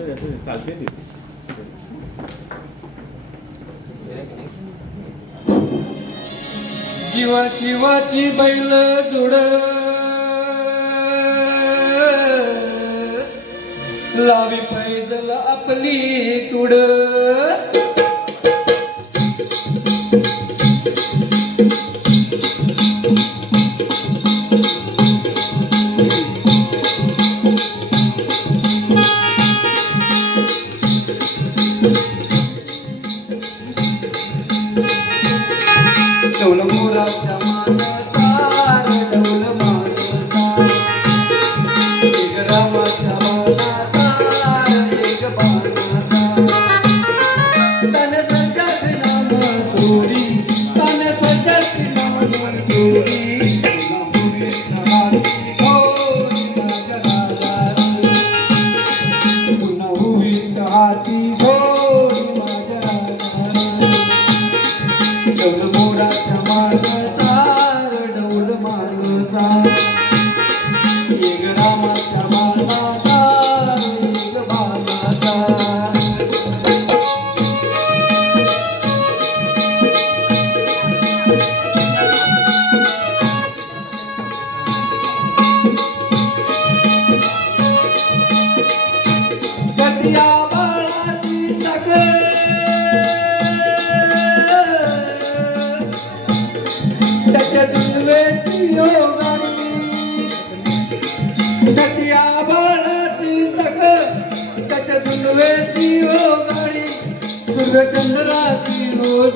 चालते ते. जीवा शिवाची बैल जोड लावी पैजल आपली कुड डौल मोराच्या मानाचा डौल मानाचा एक रामाच्या मानाचा एक बाणाचा तन संकट नाम चोरी तन संकट नाम चोरी पुन्हा हुईत हाती घोडी माझ्या डौल मोराच्या मानाचा डौल मानाचा एक रामाच्या मानाचा एक बाणाचा कटिया बाळाची तक त्याच्या दुर्वेची गाडी कटिया बाळाची तक त्याच्या दुर्वेची गाडी सूर्यचंद्राची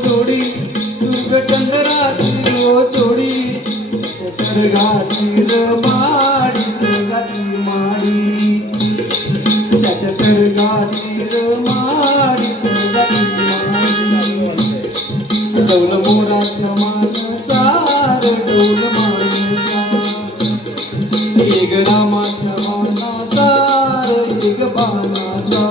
जोडी सूर्यचंद्राची जोडी सर्गाची माडी सर्गाची माडी त्याच्या सर्गाची माडी सर्गाची माडी डौल मोराच्या मानाचा डौल मानाचा एक रामाच्या मानाचा एक बाणाचा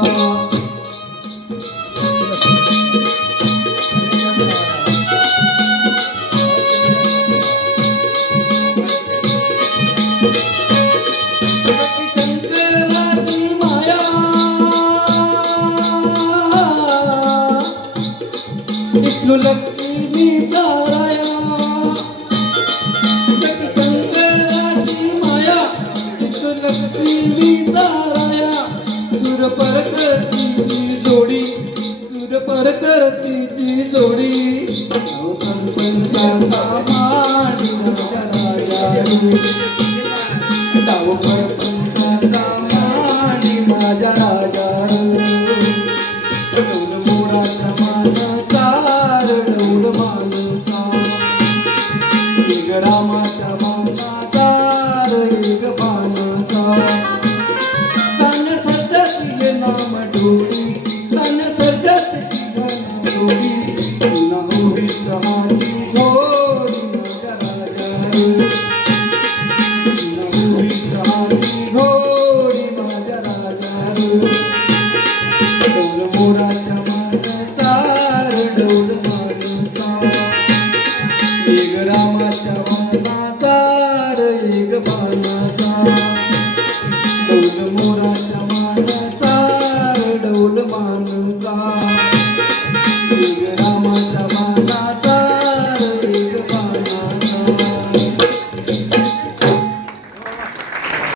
शंकराची माया विष्णू लक्ष्मीचा राया शंकराची माया विष्णू लक्ष्मीचा राया सूर परकरतीची जोडी सूर परकरतीची जोडी पंचाचा माडी राजा डाव पंचाचा माडी माझ्या राजा डौल मोराच्या मानाचा डौल मानाचा एक रामाच्या मानाचा एक बाणाचा तन सजती नाम डोळी तन सजती नाम डोळी पुन्हा होईत हाती घोडी माझ्या राजा पुन्हा होईत हाती घोडी माझ्या राजा डौल मोराच्या मानाचा डौल मानाचा एक रामाच्या मानाचा एक बाणाचा डौल मोराच्या